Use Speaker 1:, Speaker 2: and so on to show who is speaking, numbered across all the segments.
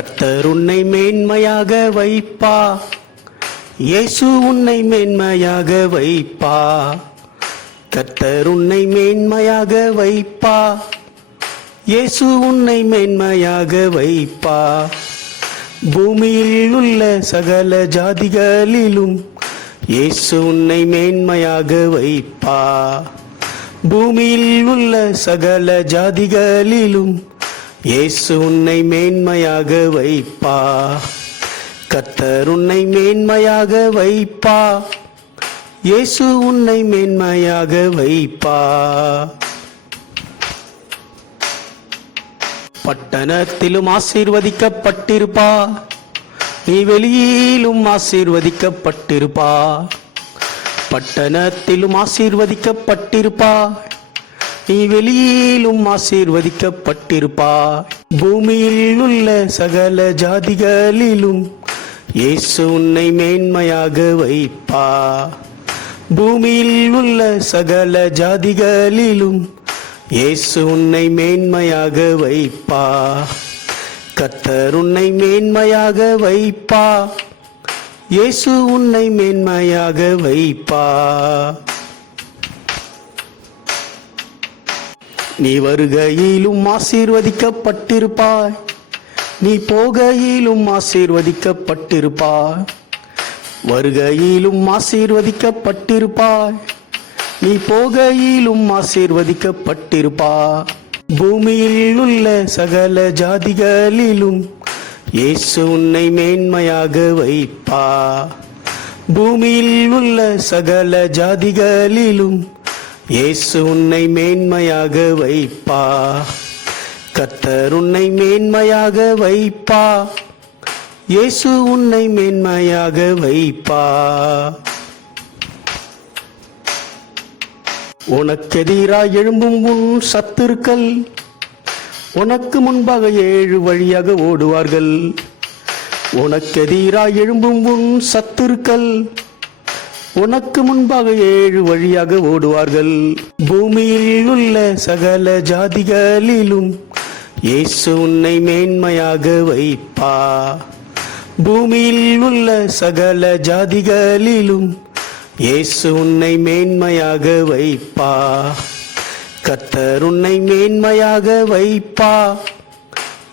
Speaker 1: கர்த்தர் உன்னை மேன்மையாக வைப்பா. இயேசு உன்னை மேன்மையாக வைப்பா. கர்த்தர் உன்னை மேன்மையாக வைப்பா. இயேசு உன்னை மேன்மையாக வைப்பா. பூமியில் உள்ள சகல ஜாதிகளிலும் இயேசு உன்னை மேன்மையாக வைப்பா. பூமியில் உள்ள சகல ஜாதிகளிலும் இயேசு உன்னை மேன்மையாக வைப்பா. கத்தர் உன்னை மேன்மையாக வைப்பா. இயேசு உன்னை மேன்மையாக வைப்பா. பட்டணத்திலும் ஆசீர்வதிக்கப்பட்டிருப்பா. நீ வெளியிலும் ஆசீர்வதிக்கப்பட்டிருப்பா. பட்டணத்திலும் ஆசீர்வதிக்கப்பட்டிருப்பா. நீ வெளியிலும் ஆசீர்வதிக்கப்பட்டிருப்பா பூமியில் உள்ள சகல ஜாதிகளிலும் இயேசு உன்னை மேன்மையாக வைப்பா பூமியில் உள்ள சகல ஜாதிகளிலும் இயேசு உன்னை மேன்மையாக வைப்பா கத்தர் உன்னை மேன்மையாக வைப்பா இயேசு உன்னை மேன்மையாக வைப்பா நீ வருகையிலும் ஆசீர்வதிக்கப்பட்டிருப்பாய். நீ போகையிலும் ஆசீர்வதிக்கப்பட்டிருப்பாய். வருகையிலும் ஆசீர்வதிக்கப்பட்டிருப்பாய். நீ போகையிலும் ஆசீர்வதிக்கப்பட்டிருப்பா பூமியில் உள்ள சகல ஜாதிகளிலும் இயேசு உன்னை மேன்மையாக வைப்பா பூமியில் உள்ள சகல ஜாதிகளிலும் இயேசு உன்னை மேன்மையாக வைப்பா. கத்தர் உன்னை மேன்மையாக வைப்பா. இயேசு உன்னை மேன்மையாக வைப்பா. உனக்கெதிரா எழும்பும் உன் சத்துருக்கள் உனக்கு முன்பாக ஏழு வழியாக ஓடுவார்கள். உனக்கெதிரா எழும்பும் உன் சத்துருக்கள் உனக்கு முன்பாக ஏழு வழியாக ஓடுவார்கள். பூமியில் உள்ள சகல ஜாதிகளிலும் இயேசு உன்னை மேன்மையாக வைப்பா. பூமியில் உள்ள சகல ஜாதிகளிலும் இயேசு உன்னை மேன்மையாக வைப்பா. கத்தர் உன்னை மேன்மையாக வைப்பா.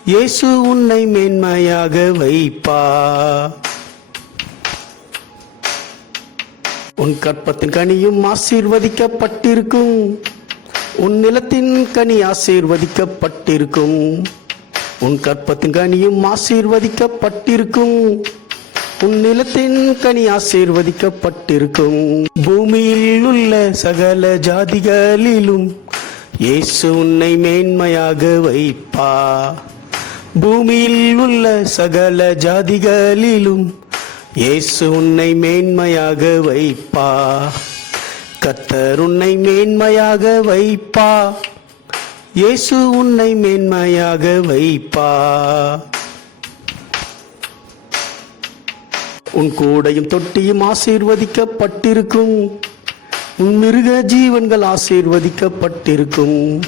Speaker 1: இயேசு உன்னை மேன்மையாக வைப்பா. உன் கற்பத்தின் கனியும் ஆசீர்வதிக்கப்பட்டிருக்கும். உன் நிலத்தின் கனி ஆசீர்வதிக்கப்பட்டிருக்கும். உன் கற்பத்தின் கனியும் ஆசீர்வதிக்கப்பட்டிருக்கும். உன் நிலத்தின் கனி ஆசீர்வதிக்கப்பட்டிருக்கும். பூமியில் உள்ள சகல ஜாதிகளிலும் இயேசு உன்னை மேன்மையாக வைப்பா பூமியில் உள்ள சகல ஜாதிகளிலும் இயேசு உன்னை மேன்மையாக வைப்பா. கத்தர் உன்னை மேன்மையாக வைப்பா. இயேசு உன்னை மேன்மையாக வைப்பா. உன் கூடையும் தொட்டியும் ஆசீர்வதிக்கப்பட்டிருக்கும். உன் மிருக ஜீவன்கள் ஆசீர்வதிக்கப்பட்டிருக்கும்.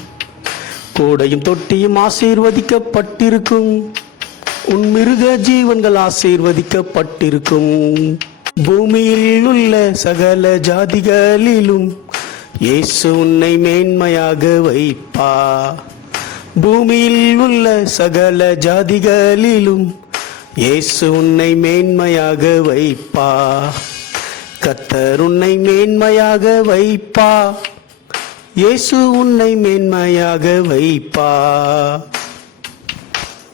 Speaker 1: கூடையும் தொட்டியும் ஆசீர்வதிக்கப்பட்டிருக்கும். உன் மிருக ஜீவன்கள் ஆசீர்வதிக்கப்பட்டிருக்கும். பூமியில் உள்ள சகல ஜாதிகளிலும் இயேசு உன்னை மேன்மையாக வைப்பா. பூமியில் உள்ள சகல ஜாதிகளிலும் இயேசு உன்னை மேன்மையாக வைப்பா. கத்தர் உன்னை மேன்மையாக வைப்பா. இயேசு உன்னை மேன்மையாக வைப்பா.